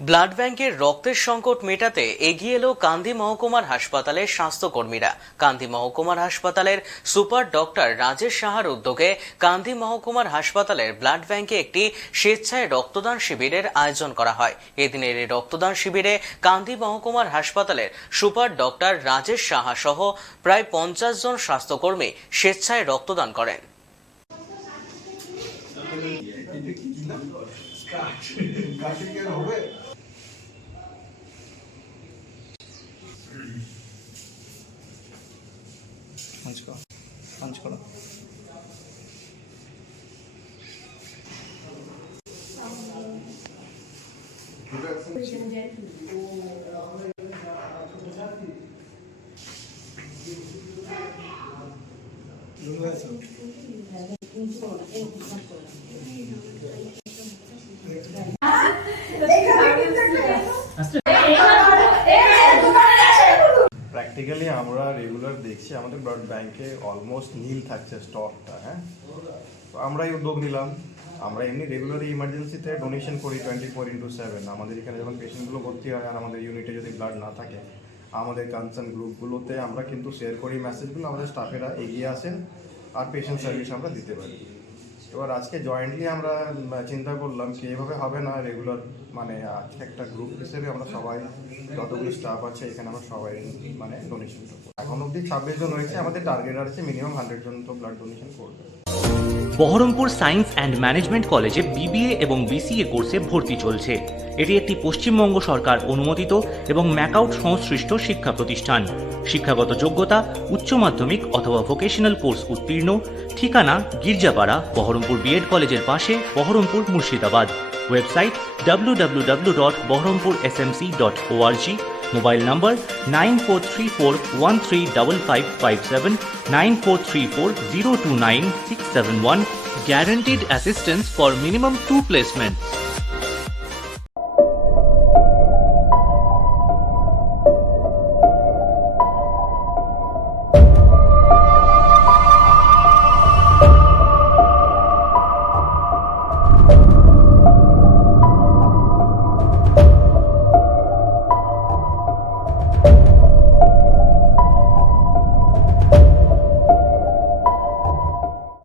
Blood ব্যাংকের রক্তের সংকট মেটাতে এগিয়ে এলো কান্দি মহকুমার হাসপাতালের স্বাস্থ্যকর্মীরা। কান্দি মহকুমার হাসপাতালের সুপার ডক্টর রাজেশ সাহার উদ্যোগে কান্দি মহকুমার হাসপাতালের ব্লাড ব্যাংকে একটি স্বেচ্ছায় রক্তদান শিবিরের আয়োজন করা হয়। এদিনের এই রক্তদান শিবিরে কান্দি মহকুমার হাসপাতালের সুপার ডক্টর রাজেশ সাহা সহ প্রায় পঞ্চাশ জন স্বাস্থ্যকর্মী স্বেচ্ছায় রক্তদান করেন। পাঁচ করো পাঁচ করো প্র্যাকটিক্যালি আমরা রেগুলার দেখছি, আমাদের ব্লাড ব্যাংকে অলমোস্ট নীল থাকছে স্টকটা হ্যাঁ? তো আমরাই উদ্যোগ নিলাম। আমরা এমনি রেগুলারই ইমার্জেন্সিতে ডোনেশন করি টোয়েন্টি ফোর ইন্টু সেভেন আমাদের এখানে যখন পেশেন্টগুলো ভর্তি হয় আর আমাদের ইউনিটে যদি ব্লাড না থাকে, আমাদের কনসার্ন গ্রুপগুলোতে আমরা কিন্তু শেয়ার করি মেসেজগুলো আমাদের স্টাফেরা এগিয়ে আসেন। আর পেশেন্ট সার্ভিস আমরা দিতে পারি। এবার আজকে জয়েন্টলি আমরা চিন্তা করলাম কি এভাবে হবে না রেগুলার মানে একটা গ্রুপ হিসেবে আমরা সবাই যতগুলো স্টাফ আছে এখানে আমরা সবাই মানে ডোনেশন করব। এখন অবধি ছাব্বিশ জন হয়েছে, আমাদের টার্গেট আছে মিনিমাম হান্ড্রেড জন তো ব্লাড ডোনেশন করবে। বহরমপুর সায়েন্স অ্যান্ড ম্যানেজমেন্ট কলেজে বিবিএ এবং বিসিএ কোর্সে ভর্তি চলছে। এটি একটি পশ্চিমবঙ্গ সরকার অনুমোদিত এবং ম্যাকআউট সংশ্লিষ্ট শিক্ষা প্রতিষ্ঠান। শিক্ষাগত যোগ্যতা, উচ্চ মাধ্যমিক অথবা ভোকেশনাল কোর্স উত্তীর্ণ, ঠিকানা গির্জাপাড়া, বহরমপুর বিএড কলেজের পাশে, Baharampur Murshidabad. Website www.বহরমপুরএসএমসি.org mobile number nine four three four one three double Mobile number 9434135557 9434029671. Guaranteed assistance for minimum two placements.